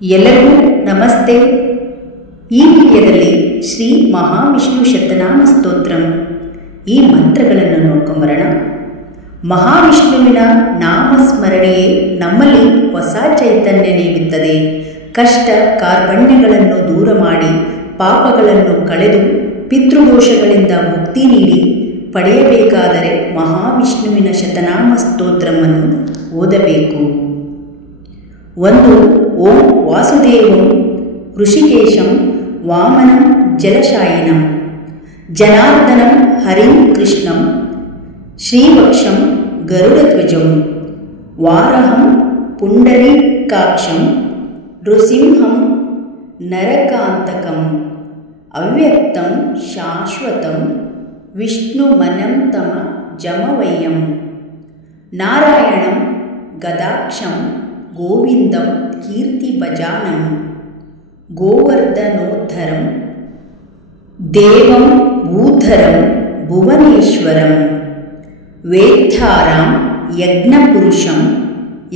ಎಲ್ಲರಿಗೂ ನಮಸ್ತೆ. ಈ ವಿಡಿಯೋದಲ್ಲಿ ಶ್ರೀ ಮಹಾವಿಷ್ಣು ಶತನಾಮ ಸ್ತೋತ್ರಂ ಈ ಮಂತ್ರಗಳನ್ನು ನೋಡ್ಕೊಂಬರೋಣ. ಮಹಾವಿಷ್ಣುವಿನ ನಾಮಸ್ಮರಣೆಯೇ ನಮ್ಮಲ್ಲಿ ಹೊಸ ಚೈತನ್ಯ ನೀಡುತ್ತದೆ. ಕಷ್ಟ ಕಾರ್ಪಣ್ಯಗಳನ್ನು ದೂರ ಮಾಡಿ ಪಾಪಗಳನ್ನು ಕಳೆದು ಪಿತೃದೋಷಗಳಿಂದ ಮುಕ್ತಿ ನೀಡಿ ಪಡೆಯಬೇಕಾದರೆ ಮಹಾವಿಷ್ಣುವಿನ ಶತನಾಮ ಸ್ತೋತ್ರವನ್ನು ಓದಬೇಕು. 1. ಓಂ ವಾಸುದೇವಂ ಋಷಿಕೇಶಂ ವಾಮನಂ ಜಲಶಾಯಿನಂ ಜನಾರ್ದನಂ ಹರಿಂ ಕೃಷ್ಣಂ ಶ್ರೀವಕ್ಷಂ ಗರುಡಧ್ವಜಂ ವಾರಹಂ ಪುಂಡರೀಕಾಕ್ಷಂ ನೃಸಿಂಹಂ ನರಕಾಂತಕಂ ಅವ್ಯಕ್ತಂ ಶಾಶ್ವತಂ ವಿಷ್ಣುಮನಂತಮ ಜಮವಯ್ಯಂ ನಾರಾಯಣಂ ಗದಾಕ್ಷಂ ಗೋವಿಂದಂ ಕೀರ್ತಿಭಜಾನಂ ಗೋವರ್ಧನೋದ್ಧರಂ ದೇವಂ ಭೂಧರಂ ಭುವನೇಶ್ವರಂ ವೇದ್ಧಾರಾಂ ಯಜ್ಞಪುರುಷಂ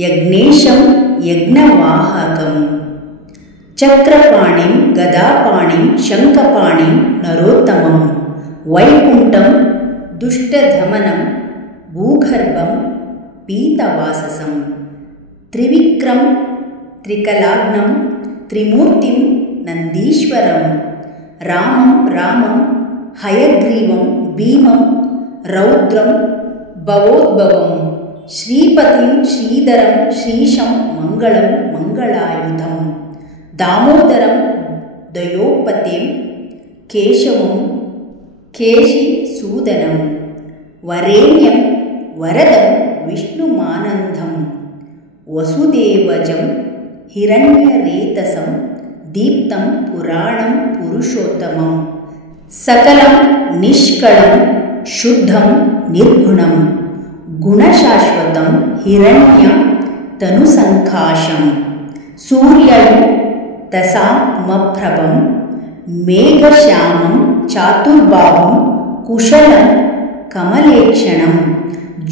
ಯಜ್ಞೇಶಂ ಯಜ್ಞವಾಹಕಂ ಚಕ್ರಪಾಣಿಂ ಗದಾಪಾಣಿಂ ಶಂಖಪಾಣಿಂ ನರೋತ್ತಮಂ ವೈಕುಂಠಂ ದುಷ್ಟಧಮನಂ ಭೂಗರ್ಭಂ ಪೀತವಾಸಸಂ ತ್ರಿವಿಕ್ರಂ ತ್ರಿಕಲಾಗ್ನಂ ತ್ರಿಮೂರ್ತಿಂ ನಂದೀಶ್ವರಂ ರಾಮಂ ರಾಮಂ ಹಯಗ್ರೀವಂ ಭೀಮಂ ರೌದ್ರಂ ಭವೋದ್ಭವಂ ಶ್ರೀಪತಿಂ ಶ್ರೀಧರಂ ಶ್ರೀಶಂ ಮಂಗಳಂ ಮಂಗಳಾಯುಧಂ ದಾಮೋದರಂ ದಯೋಪತಿಂ ಕೇಶವಂ ಕೇಶಿಸೂದನಂ ವರೇಣ್ಯಂ ವರದಂ ವಿಷ್ಣುಮಾನಂದಂ ವಸುದೇವಜಂ ಹಿರಣ್ಯರೇತಸಂ ದೀಪ್ತಂ ಪುರಾಣಂ ಪುರುಷೋತ್ತಮಂ ಸಕಲಂ ನಿಷ್ಕಳಂ ಶುದ್ಧಂ ನಿರ್ಗುಣಂ ಗುಣಶಾಶ್ವತಂ ಹಿರಣ್ಯಂ ತನುಸಂಕಾಶಂ ಸೂರ್ಯಂ ತಸಾಮಪ್ರಭಂ ಮೇಘಶ್ಯಾಮಂ ಚಾತುರ್ಬಾಹುಂ ಕುಶಲಂ ಕಮಲೇಕ್ಷಣಂ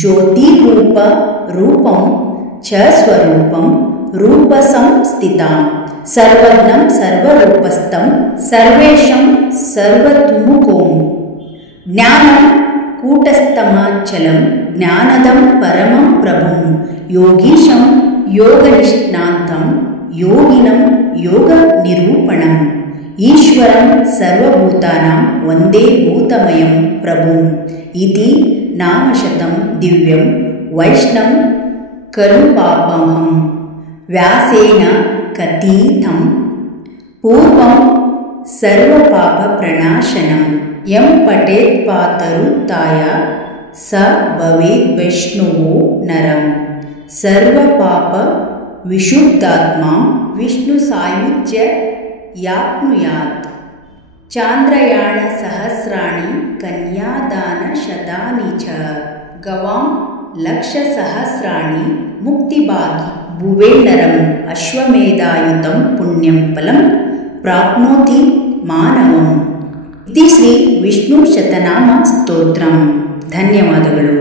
ಜ್ಯೋತಿರೂಪ ರೂಪಂ ಚ ಸ್ವರೂಪಂ ರೂಪಸಂಸ್ಥಿತಾಂ ಸರ್ವಜ್ಞಂ ಸರ್ವರೂಪಸ್ಥಂ ಸರ್ವೇಶಂ ಸರ್ವತುಮುಖೋಂ ಜ್ಞಾನಂ ಕೂಟಸ್ಥಮಾಚಲಂ ಜ್ಞಾನದಂ ಪರಮಂ ಪ್ರಭುಂ ಯೋಗೀಶಂ ಯೋಗನಿಷ್ಣಾಂತಂ ಯೋಗಿನಂ ಯೋಗ ನಿರೂಪಣಂ ಈಶ್ವರಂ ಸರ್ವಭೂತಾನಾಂ ವಂದೇ ಭೂತಮಯಂ ಪ್ರಭುಂ ಇತಿ ನಾಮಶತಂ ದಿವ್ಯಂ ವೈಷ್ಣಂ ಖಲು ಪಾಪಮಹಂ ವ್ಯಾಸೇನ ಕಥಿತಂ ಪೂರ್ವಂ ಸರ್ವಪಾಪಪ್ರಣಾಶನಂ ಯಂ ಪಠೇತ್ ಪಾತರುತ್ತಾಯ ಸ ಭವೇದ್ ವೈಷ್ಣವೋ ನರಂ ಸರ್ವಪಾಪ ವಿಶುದ್ಧಾತ್ಮಾ ವಿಷ್ಣು ಸಾಯುಜ್ಯ ಯಾಪ್ನುಯಾತ್ ಚಾಂದ್ರಯಾಣ ಸಹಸ್ರಾಣಿ ಕನ್ಯಾದಾನ ಶತಾನಿ ಚ ಗವಾಂ ಲಕ್ಷ ಸಹಸ್ರಾಣಿ ಮುಕ್ತಿಭಾಗಿ ಭುವೇನ್ನರಂ ಅಶ್ವಮೇಧಾಯುತಂ ಪುಣ್ಯಂ ಫಲಂ ಪ್ರಾಪ್ನೋತಿ ಮಾನವಂ. ಇತಿ ಶ್ರೀ ವಿಷ್ಣು ಶತನಾಮ ಸ್ತೋತ್ರಂ. ಧನ್ಯವಾದಗಳು.